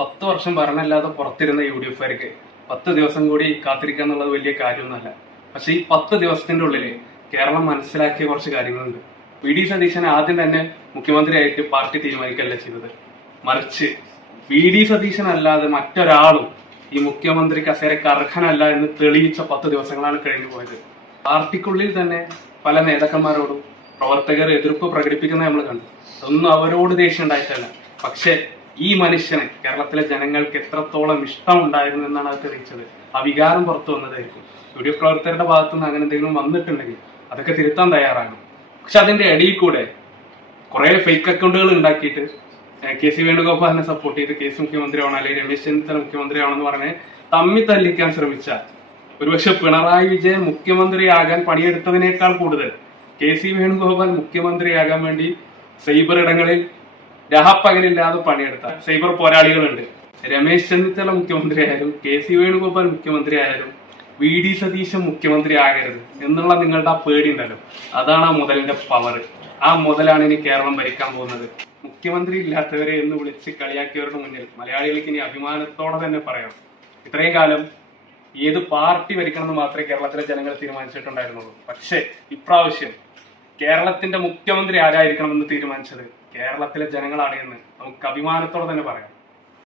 10 വർഷം ഭരണമില്ലാതെ പുറത്തിരുന്ന UDF-കാർക്ക് 10 ദിവസം കൂടി കാത്തിരിക്കുക എന്നുള്ളത് വലിയ കാര്യമൊന്നുമല്ല. പക്ഷെ ഈ 10 ദിവസത്തിന്റെ ഉള്ളില് കേരളം മനസ്സിലാക്കിയ കുറച്ച് കാര്യങ്ങളുണ്ട്. VD സതീശനെ ആദ്യം തന്നെ മുഖ്യമന്ത്രിയായിട്ട് പാർട്ടി തീരുമാനിക്കല്ല ചെയ്തത്. മറിച്ച് VD സതീശൻ അല്ലാതെ മറ്റൊരാളും ഈ മുഖ്യമന്ത്രി കസേരക്ക് അർഹനല്ല എന്ന് തെളിയിച്ച 10 ദിവസങ്ങളാണ് കഴിഞ്ഞു പോയത്. പാർട്ടിക്കുള്ളിൽ തന്നെ പല നേതാക്കന്മാരോടും പ്രവർത്തകർ എതിർപ്പ് പ്രകടിപ്പിക്കുന്ന നമ്മൾ കണ്ടു. അതൊന്നും അവരോട് ദേഷ്യം ഉണ്ടായിട്ടല്ല. പക്ഷെ ഈ മനുഷ്യനെ കേരളത്തിലെ ജനങ്ങൾക്ക് എത്രത്തോളം ഇഷ്ടമുണ്ടായിരുന്നു എന്നാണ് അത് തെളിയിച്ചത്. ആ വികാരം പുറത്തു വന്നതായിരിക്കും. UDF പ്രവർത്തകരുടെ ഭാഗത്തുനിന്ന് അങ്ങനെ എന്തെങ്കിലും വന്നിട്ടുണ്ടെങ്കിൽ അതൊക്കെ തിരുത്താൻ തയ്യാറാണ്. പക്ഷെ അതിന്റെ ഇടയിൽ കൂടെ കുറെ ഫേക്ക് അക്കൗണ്ടുകൾ ഉണ്ടാക്കിയിട്ട് KC വേണുഗോപാലിനെ സപ്പോർട്ട് ചെയ്ത് കേസ് മുഖ്യമന്ത്രിയാവണം അല്ലെങ്കിൽ രമേശ് ചെന്നിത്തല മുഖ്യമന്ത്രിയാവണമെന്ന് പറഞ്ഞ് തമ്മി തല്ലിക്കാൻ ശ്രമിച്ച ഒരുപക്ഷെ പിണറായി വിജയൻ മുഖ്യമന്ത്രിയാകാൻ പണിയെടുത്തതിനേക്കാൾ കൂടുതൽ KC വേണുഗോപാൽ മുഖ്യമന്ത്രിയാകാൻ വേണ്ടി സൈബർ ഇടങ്ങളിൽ രാപ്പകലില്ലാതെ പണിയെടുത്ത സൈബർ പോരാളികളുണ്ട്. രമേശ് ചെന്നിത്തല മുഖ്യമന്ത്രി ആയാലും KC വേണുഗോപാൽ മുഖ്യമന്ത്രി ആയാലും VD സതീശൻ മുഖ്യമന്ത്രി ആകരുത് എന്നുള്ള നിങ്ങളുടെ ആ പേടി ഉണ്ടല്ലോ, അതാണ് ആ മുതലിന്റെ പവർ. ആ മുതലാണ് ഇനി കേരളം ഭരിക്കാൻ പോകുന്നത്. മുഖ്യമന്ത്രി ഇല്ലാത്തവരെ എന്ന് വിളിച്ച് കളിയാക്കിയവരുടെ മുന്നിൽ മലയാളികൾക്ക് ഇനി അഭിമാനത്തോടെ തന്നെ പറയാം, ഇത്രയും കാലം ഏത് പാർട്ടി ഭരിക്കണമെന്ന് മാത്രമേ കേരളത്തിലെ ജനങ്ങൾ തീരുമാനിച്ചിട്ടുണ്ടായിരുന്നുള്ളൂ. പക്ഷെ ഇപ്രാവശ്യം കേരളത്തിന്റെ മുഖ്യമന്ത്രി ആരായിരിക്കണമെന്ന് തീരുമാനിച്ചത് കേരളത്തിലെ ജനങ്ങളാണ് എന്ന് നമുക്ക് അഭിമാനത്തോടെ തന്നെ പറയാം.